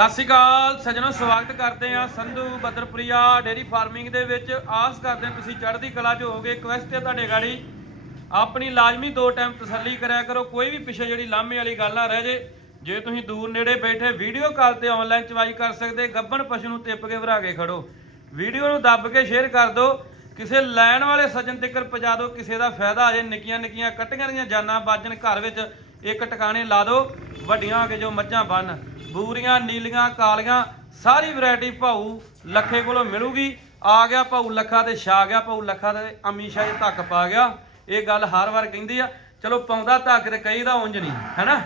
ਸਤਿ ਸ਼੍ਰੀ ਅਕਾਲ, ਸੱਜਣੋ, ਸਵਾਗਤ ਕਰਦੇ ਆ ਸੰਧੂ ਬਦਰਪ੍ਰਿਆ ਡੇਰੀ ਫਾਰਮਿੰਗ ਦੇ ਵਿੱਚ। ਆਸ ਕਰਦੇ ਹਾਂ ਤੁਸੀਂ ਚੜ੍ਹਦੀ ਕਲਾ 'ਚ ਹੋਗੇ ਕੁਐਸਟ ਹੈ ਤੁਹਾਡੇ ਗਾੜੀ ਆਪਣੀ ਲਾਜ਼ਮੀ ਦੋ ਟਾਈਮ ਤਸੱਲੀ ਕਰਿਆ ਕਰੋ। ਕੋਈ ਵੀ ਪਿੱਛੇ ਜਿਹੜੀ ਲਾਮੇ ਵਾਲੀ ਗੱਲ ਨਾ ਰਹਿ ਜੇ। ਜੇ ਤੁਸੀਂ ਦੂਰ ਨੇੜੇ ਬੈਠੇ ਵੀਡੀਓ ਕਾਲ ਤੇ ਆਨਲਾਈਨ ਚਵਾਈ ਕਰ ਸਕਦੇ, ਗੱਬਣ ਪਸ਼ੂ ਨੂੰ ਟਿੱਪ ਕੇ ਭਰਾ ਕੇ ਖੜੋ। ਵੀਡੀਓ ਨੂੰ ਦੱਬ ਕੇ ਸ਼ੇਅਰ ਕਰ ਦਿਓ। ਕਿਸੇ ਲੈਣ ਵਾਲੇ ਸੱਜਣ ਤੱਕ ਪਹੁੰਚਾ ਦਿਓ। ਕਿਸੇ ਦਾ ਫਾਇਦਾ ਆ ਜੇ ਨਿੱਕੀਆਂ ਨਿੱਕੀਆਂ ਕੱਟੀਆਂ ਦੀਆਂ ਜਾਨਾਂ ਬਾਜਣ ਘਰ ਵਿੱਚ ਇੱਕ ਟਿਕਾਣੇ ਲਾ ਦਿਓ। ਵੱਡੀਆਂ ਹੋ ਕੇ ਜੋ ਮੱਝਾਂ ਬੰਨ ਬੂਰੀਆਂ ਨੀਲੀਆਂ ਕਾਲੀਆਂ ਸਾਰੀ ਵੈਰਾਈਟੀ ਭਾਊ ਲੱਖੇ ਕੋਲੋਂ ਮਿਲੂਗੀ। ਆ ਗਿਆ ਭਾਊ ਲੱਖਾ ਤੇ ਛਾ ਗਿਆ ਭਾਊ ਲੱਖਾ ਤੇ ਅਮੀਸ਼ਾ ਜੀ ਧੱਕ ਪਾ ਗਿਆ। ਇਹ ਗੱਲ ਹਰ ਵਾਰ ਕਹਿੰਦੀ ਆ ਚਲੋ ਪਾਉਂਦਾ ਧੱਕ ਤੇ ਕਹੀਦਾ ਉਂਝ ਨਹੀਂ ਹੈਨਾ?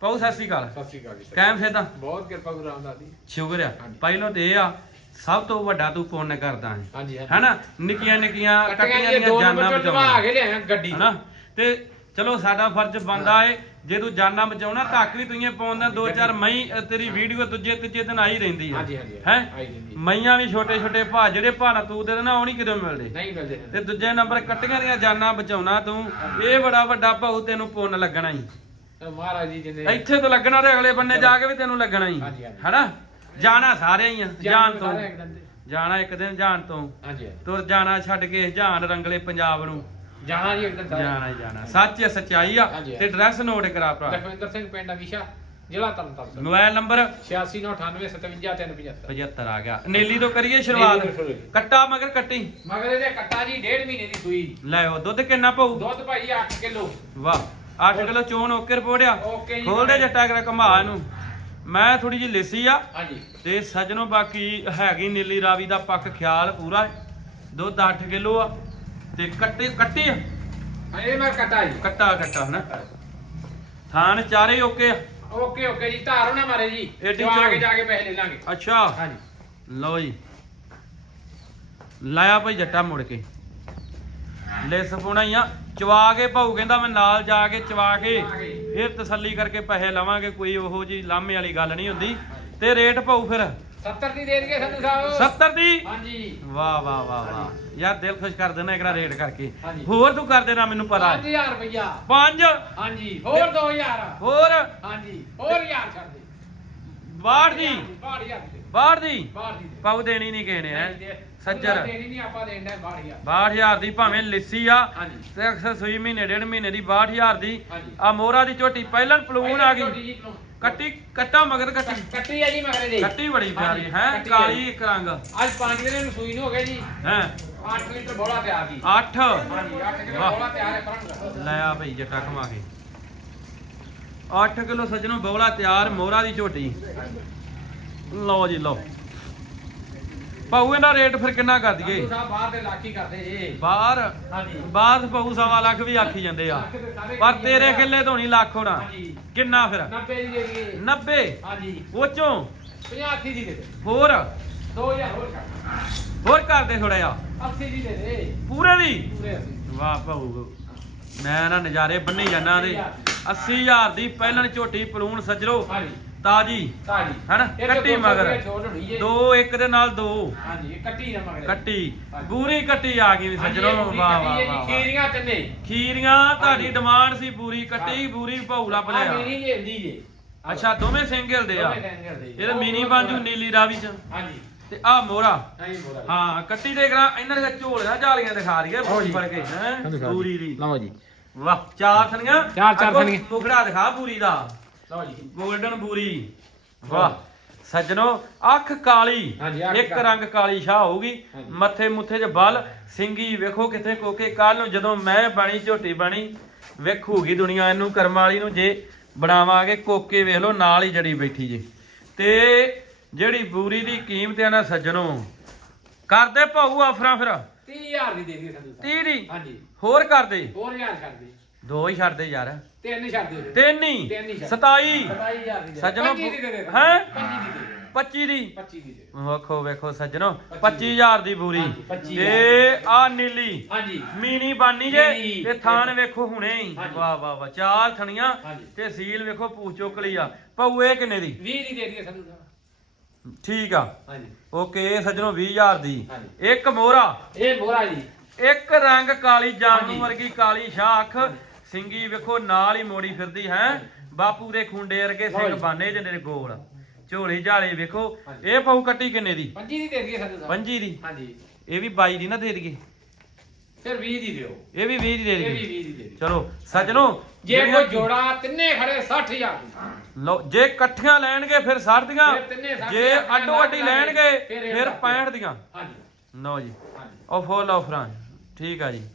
ਭਾਊ ਸਤਿ ਸ਼੍ਰੀ ਅਕਾਲ। ਸਤਿ ਸ਼੍ਰੀ ਅਕਾਲ ਜੀ ਕਾਇਮ ਫੇਦਾ ਬਹੁਤ ਕਿਰਪਾ ਗੁਰੂ ਰਾਮਦਾਸ ਦੀ ਸ਼ੁਕਰ ਆ। ਪਹਿਲਾਂ ਤੇ ਇਹ ਆ ਸਭ ਤੋਂ ਵੱਡਾ ਤੂੰ ਪੁੰਨ ਕਰਦਾ ਹੈ। ਹਾਂਜੀ ਹੈਨਾ? ਨਿੱਕੀਆਂ ਨਿੱਕੀਆਂ ਕੱਟੀਆਂ ਦੀਆਂ ਦੋ ਜਾਨਾਂ ਬਚਾਉਣਾ ਕੇ ਲਿਆਇਆ ਗੱਡੀ ਹਨਾ? ਤੇ ਚਲੋ ਸਾਡਾ ਫਰਜ਼ ਬੰਦਾ ਏ ਜੇ ਤੂੰ ਜਾਨਾਂ ਬਚਾਉਣਾ ਧੱਕ ਵੀ ਤੂੰ ਪਾਉਂਦਾ ਦੋ ਚਾਰ ਮਈ ਤੇਰੀ ਵੀਡੀਓ ਦੂਜੇ ਤੀਜੇ ਦਿਨ ਆਈ ਰਹਿੰਦੀ ਆ। ਹਾਂਜੀ, ਹਾਂਜੀ, ਹੈ? ਆਈ ਹੈ। ਮਈਆਂ ਵੀ ਛੋਟੇ ਛੋਟੇ ਭਾ ਜਿਹੜੇ ਭਾਣਾ ਤੂੰ ਦੇ ਦੇਣਾ ਉਹ ਨਹੀਂ ਕਿਦੋਂ ਮਿਲਦੇ। ਨਹੀਂ ਮਿਲਦੇ। ਤੇ ਦੂਜੇ ਨੰਬਰ ਕੱਟੀਆਂ ਦੀਆਂ ਜਾਨਾਂ ਬਚਾਉਣਾ ਤੂੰ। ਇਹ ਬੜਾ ਵੱਡਾ ਭਾਊ ਤੈਨੂੰ ਪੁੰਨ ਲੱਗਣਾ ਹੀ ਮਹਾਰਾਜ ਜੀ ਜਿੰਨੇ ਇੱਥੇ ਤੋਂ ਲੱਗਣਾ ਤੇ ਅਗਲੇ ਬੰਨੇ ਜਾ ਕੇ ਵੀ ਤੈਨੂੰ ਲੱਗਣਾ ਹੀ ਹਾਂਜੀ, ਹਾਂਜੀ। ਹਨਾ? ਜਾਣਾ ਸਾਰੇ ਹੀ ਆ ਜਾਣ ਤੋਂ। ਜਾਣਾ ਇੱਕ ਦਿਨ ਜਾਣ ਤੋਂ। ਹਾਂਜੀ ਹਾਂਜੀ। ਤੁਰ ਜਾਣਾ ਛੱਡ ਕੇ ਜਹਾਨ ਰੰਗਲੇ ਪੰਜਾਬ ਨੂੰ। ਜਾਣਾ ਜੀ ਇੱਕ ਦਿਨ ਸਾਰੇ। ਜਾਣਾ ਹੀ ਜਾਣਾ। ਸੱਚ ਹੈ ਸੱਚਾਈ ਆ। ਹਾਂਜੀ। ਤੇ ਐਡਰੈਸ ਨੋਟ ਕਰਾ ਭਰਾ। ਲਖਵਿੰਦਰ ਸਿੰਘ ਪਿੰਡ ਅਵੀਸ਼ਾ ਜ਼ਿਲ੍ਹਾ ਤਰਨਤਾਰਨ ਮੋਬਾਈਲ ਨੰਬਰ? 8698575375 75 ਆ ਗਿਆ। ਨੀਲੀ ਤੋਂ ਕਰੀਏ ਸ਼ੁਰੂਆਤ। ਨੀਲੀ ਤੋਂ ਸ਼ੁਰੂ। ਕੱਟਾ ਮਗਰ ਕੱਟੀ। ਮਗਰ ਇਹਦੇ ਕੱਟਾ ਜੀ ਡੇਢ ਮਹੀਨੇ ਦੀ ਸੂਈ। ਲੈ ਉਹ ਦੁੱਧ ਕਿੰਨਾ ਪਊ? ਦੁੱਧ ਭਾਈ 8 ਕਿਲੋ। ਵਾਹ 8 ਕਿਲੋ ਚੋਣ ਓਕੇ ਰਿਪੋਰਟ ਆ। ਓਕੇ ਜੀ। ਖੋਲ ਦੇ ਜੱਟਾ ਕਰਾ ਘਮਾ ਇਹਨੂੰ। ਮੈਂ ਥੋੜੀ ਜਿਹੀ ਲਿਸੀ ਆ। ਹਾਂਜੀ। ਤੇ ਸੱਜਣੋ ਬਾਕੀ ਹੈਗੀ ਨੀਲੀ ਰਾਵੀ ਦਾ ਪੱਕ ਖਿਆਲ ਪੂਰਾ। ਹੈ। ਦੁੱਧ 8 ਕਿਲੋ ਆ। ਤੇ ਕੱਟੀ ਕੱਟੀ ਆ। ਇਹ ਮੈਂ ਕੱਟਾ ਜੀ। ਕੱਟਾ ਕੱਟਾ ਹਨਾ? ਥਾਨ ਚਾਰੇ ਓਕੇ ਆ। ਓਕੇ ਓਕੇ ਜੀ ਧਾਰੋ ਨਾ ਮਾਰੇ ਜੀ। ਆ ਚੌੜੀ। ਕੇ ਜਾ ਕੇ ਪੈਸੇ ਲੈ ਲਾਂਗੇ। ਅੱਛਾ। ਹਾਂਜੀ। ਲਓ ਜੀ। ਲਾਇਆ ਭਾਈ ਜੱਟਾ ਮੁੜ ਕੇ। ਲਿਸ ਪਾਉਣਾ ਹੀ ਆ। ਚਵਾ ਕੇ ਭਾਊ ਕਹਿੰਦਾ ਮੈਂ ਨਾਲ ਜਾ ਕੇ ਚਵਾ ਕੇ ਫਿਰ ਤਸੱਲੀ ਕਰਕੇ ਪੈਸੇ ਲਵਾਂਗੇ ਕੋਈ ਉਹੋ ਜੀ ਲਾਮੇ ਵਾਲੀ ਗੱਲ ਨਹੀਂ ਹੁੰਦੀ। ਤੇ ਰੇਟ ਪਾਉ ਫਿਰ? 70 ਦੀ ਦੇ ਦਈਏ ਸੰਧੂ ਸਾਹਿਬ। 70 ਦੀ? ਹਾਂਜੀ। ਵਾਹ ਵਾਹ ਵਾਹ ਵਾਹ। ਯਾਰ ਦਿਲ ਖੁਸ਼ ਕਰ ਦੇਣਾ ਇਕਰਾ ਰੇਟ ਕਰਕੇ। ਹੋਰ ਤੂੰ ਕਰ ਦੇਣਾ ਮੈਨੂੰ ਪਤਾ। 5000 ਰੁਪਇਆ 5 ਹਾਂਜੀ। ਹੋਰ 2000 ਹੋਰ? ਹਾਂਜੀ। ਹੋਰ 1000 ਛੱਡ ਦੇ। ਬਾੜ ਦੀ। ਬਾੜ ਦੀ। ਪਾਉ ਦੇਣੀ ਨਹੀਂ ਕਿਸੇ ਨੇ ਹੈ। ਸੱਜਰ। ਨਹੀਂ ਆਪਾਂ ਦੇਣਾ 62000 ਦੀ ਭਾਵੇਂ ਲਿੱਸੀ ਆ। ਹਾਂਜੀ। ਤੇ ਅਕਸਰ ਸੂਈ ਮਹੀਨੇ ਡੇਢ ਮਹੀਨੇ ਦੀ 62000 ਦੀ। ਹਾਂਜੀ। ਆ ਮੋਹਰਾ ਦੀ ਝੋਟੀ ਪਹਿਲਾਂ ਪਲੂਣ ਆ ਗਈ। ਕੱਟੀ ਕੱਟਾ ਮਗਰ ਕੱਟੀ। ਕੱਟੀ ਆ ਜੀ ਮਗਰੇ ਦੀ ਕੱਟੀ ਬੜੀ ਪਿਆਰੀ ਹੈ। ਕੱਟੀ ਆ ਕਾਲੀ। ਇੱਕ ਰੰਗ। ਅੱਜ 5 ਦਿਨ ਨੂੰ ਸੂਈ ਨੂੰ ਹੋ ਗਏ ਜੀ। ਹੈ। 8 ਲੀਟਰ ਬੋਲਾ ਤਿਆਰ ਜੀ। 8 ਹਾਂਜੀ 8 ਕਿਲੋ ਵਾਹ। ਬੋਲਾ ਤਿਆਰ ਹੈ ਫਰੰਟ ਲੈ ਆ ਭਈ ਜੱਟਾ ਖਮਾ ਕੇ। 8 ਕਿਲੋ ਸੱਜਣੋ ਬੌਲਾ ਤਿਆਰ ਮੋਹਰਾ ਦੀ ਝੋਟੀ। ਲਓ ਜੀ ਲਓ। ਪਾਉ ਇਹਦਾ ਰੇਟ ਫਿਰ ਕਿੰਨਾ ਕਰ ਦਈਏ? ਬਾਹਰ ਦੇ ਲਾਕੀ ਕਰਦੇ ਜੀ ਬਾਹਰ? ਹਾਂਜੀ। ਬਾਹਰ ਪਾਉ ਸਵਾ ਲੱਖ ਵੀ ਆਖੀ ਜਾਂਦੇ ਆ। ਪਰ ਤੇਰੇ ਕਿੱਲੇ ਤੋਂ ਨਹੀਂ ਲੱਖ ਹੋਣਾ। ਕਿੰਨਾ ਫਿਰ? 90 ਦੀ ਦੇ ਦਈਏ। 90 ਹਾਂਜੀ। ਉਹ ਚੋਂ 85 ਦੀ ਦੇ ਦੇ। ਹੋਰ? 2000 ਹੋਰ ਕਰ ਹੋਰ ਕਰਦੇ ਥੋੜਾ ਜਿਹਾ। 80 ਦੀ ਦੇ ਦੇ। ਪੂਰੇ ਦੀ? ਪੂਰੇ 80 ਵਾਹ ਭਾਊ। ਮੈਂ ਨਾ ਨਜ਼ਾਰੇ ਬੰਨੀ ਜਾਣਾ ਦੇ। 80000 ਦੀ ਪਹਿਲਣ ਝੋਟੀ ਪਲੂਣ ਸੱਜਰੋ। ਹਾਂਜੀ। ਤਾਜੀ। ਤਾਜੀ। ਹਨਾ? ਕੱਟੀ ਦੋ ਮਗਰ। ਹੈ। ਇੱਕ ਨਾਲ ਦੋ। ਹਾਂਜੀ ਇਹ ਕੱਟੀ ਨਾ ਮਗਰ। ਕੱਟੀ। ਆ ਗਈ ਵੀ ਸੱਜਰੋ। ਵਾਹ ਵਾਹ ਖੀਰੀਆਂ ਤਿੰਨੇ। ਖੀਰੀਆਂ ਤੁਹਾਡੀ ਡਿਮਾਂਡ ਸੀ ਪੂਰੀ ਕੱਟੀ ਬੂਰੀ ਭਾਊ ਲੱਭ ਆ। ਲਿਆ ਜੇ ਜੇ। ਅੱਛਾ ਦੋਵੇਂ ਸਿੰਗਲ ਦੇ ਆ। ਦੋਵੇਂ ਸਿੰਗਲ ਦੇ। ਇਹ ਤਾਂ ਮਿਨੀ ਬਾਂਜੂ ਨੀਲੀ ਰਾਵੀ ਚ। ਹਾਂਜੀ। ਤੇ ਆ ਮੋਰਾ ਹਾਂ ਕੱਟੀ ਦੇ ਇਹਨਾਂ ਦੇ ਝੋਲੀਆਂ ਜਾਲੀਆਂ ਦਿਖਾ ਰਹੀਏ ਫੌਜ ਫੜ ਕੇ ਹੈ? ਪੂਰੀ ਦੀ। ਲਓ ਜੀ। ਵਾਹ ਚਾਰ ਥਣੀਆਂ ਚਾਰ- ਚਾਰ ਅੱਗੋਂ ਥਣੀਆਂ। ਮੁਖੜਾ ਦਿਖਾ ਪੂਰੀ ਦਾ। ਲਓ ਜੀ। ਗੋਲਡਨ ਬੂਰੀ ਵਾਹ ਸੱਜਣੋ ਅੱਖ ਕਾਲੀ ਹਾਂਜੀ, ਅੱਖ ਇੱਕ ਕਾਲੀ। ਰੰਗ ਕਾਲੀ ਸ਼ਾਹ ਹੋਊਗੀ। ਹਾਂਜੀ। ਮੱਥੇ ਮੁੱਥੇ 'ਚ ਬਲ। ਸਿੰਗੀ ਵੇਖੋ ਕਿੱਥੇ ਕੋਕੇ। ਕੱਲ ਨੂੰ ਜਦੋਂ ਮੈਂ ਬਣੀ ਝੋਟੀ ਬਣੀ ਵੇਖੂਗੀ ਦੁਨੀਆ ਇਹਨੂੰ ਕਰਮ ਵਾਲੀ ਨੂੰ। ਜੇ ਬਣਾਵਾਂਗੇ ਕੋਕੇ ਵੇਖ ਲਓ ਨਾਲ ਹੀ ਜੜੀ ਬੈਠੀ ਜੇ। ਤੇ ਜਿਹੜੀ ਬੂਰੀ ਦੀ ਕੀਮਤ ਆ ਨਾ ਸੱਜਣੋ ਕਰਦੇ ਭਾਊ ਆਫਰਾਂ ਫਿਰ। 30000 ਦੀ ਦੇ ਦੇ ਸਾਹਿਬ 30 ਦੀ? ਹਾਂਜੀ। ਹੋਰ ਕਰਦੇ ਹੋਰ ਹਜ਼ਾਰ ਛੱਡ ਦੇ। ਦੋ ਹੀ ਛੱਡ ਦੇ ਯਾਰ। ਤਿੰਨ ਛੱਡ ਦੇ ਤਿੰਨ ਹੀ? ਤਿੰਨ ਹੀ ਛੱਡ। 27 27000 ਦੀ ਦੇ। ਸੱਜਣੋ, 25 ਦੀ ਦੇ ਦੇ ਹੈਂ? 25 ਦੀ ਦੇ 25 ਦੀ? 25 ਦੀ ਦੇ ਵੇਖੋ ਵੇਖੋ ਸੱਜਣੋ 25000 ਦੀ। ਹਾਂਜੀ, 25,000 ਤੇ ਆ ਨੀਲੀ। ਹਾਂਜੀ। ਮੀਨੀ ਬਾਨੀ ਜੇ। ਮੀਨੀ। ਤੇ ਥਾਨ ਵੇਖੋ ਹੁਣੇ ਹੀ। ਹਾਂਜੀ। ਵਾਹ ਵਾਹ ਵਾਹ। ਚਾਰ ਥਣੀਆਂ ਹਾਂਜੀ। ਤੇ ਸੀਲ ਵੇਖੋ ਪੂਛ ਚੋਕਲੀ ਆ। ਪਊ ਇਹ ਕਿੰਨੇ ਦੀ? 20 ਦੀ ਦੇ ਸੰਧੂ ਸਾਹਿਬ ਠੀਕ ਆ। ਹਾਂਜੀ। ਓਕੇ ਇਹ ਸੱਜਣੋ 20000 ਦੀ। ਹਾਂਜੀ। ਇੱਕ ਮੋਹਰਾ। ਇਹ ਮੋਰਾ ਜੀ। ਇੱਕ ਰੰਗ ਕਾਲੀ ਹਾਂਜੀ। ਵਰਗੀ ਕਾਲੀ ਸ਼ਾਹ ਅੱਖ ਸਿੰਗੀ ਵੇਖੋ ਨਾਲ ਹੀ ਮੋੜੀ ਫਿਰਦੀ ਹੈ। ਬਾਪੂ ਦੇ ਖੁੰਡੇ ਵਰਗੇ ਸਿੰਘ ਹਾਂਜੀ। ਬਾਨੇ ਜਿਹਨੇ ਦੇ ਗੋਲ ਝੋਲੀ ਝਾਲੀ ਵੇਖੋ। ਹਾਂਜੀ। ਇਹ ਪਾਉ ਕੱਟੀ ਕਿੰਨੇ ਦੀ? ਪੰਜੀ ਦੀ ਦੇ ਦਈਏ ਸੰਧੂ ਸਾਹਿਬ ਪੰਜੀ ਦੀ। ਹਾਂਜੀ। ਇਹ ਵੀ 22 ਦੀ ਨਾ ਦੇ ਦਈਏ। ਫਿਰ 20 ਦੀ ਦਿਓ। ਇਹ ਵੀ 20 ਦੀ ਦੇ ਇਹ ਵੀ ਦਈਏ। 20 ਦੀ ਦੇ ਦਿਓ ਚਲੋ ਸੱਜਣੋ ਜੇ ਕੋਈ ਜੋੜਾ ਤਿੰਨੇ ਖੜੇ 60000 ਦੀ। ਲਓ ਜੇ ਇਕੱਠੀਆਂ ਲੈਣਗੇ ਫਿਰ 60 ਦੀਆਂ। ਫਿਰ ਤਿੰਨੇ ਸੱਠ ਜੇ ਦੀਆਂ, ਅੱਡੋ ਅੱਡੀ ਲੈਣਗੇ ਫਿਰ ਫਿਰ ਦੱਸ 65 ਦੀਆਂ। ਹਾਂਜੀ। ਲਓ ਜੀ। ਹਾਂਜੀ। ਉਹ ਫੁੱਲ ਆਫਰਾਂ। ਠੀਕ ਆ ਜੀ।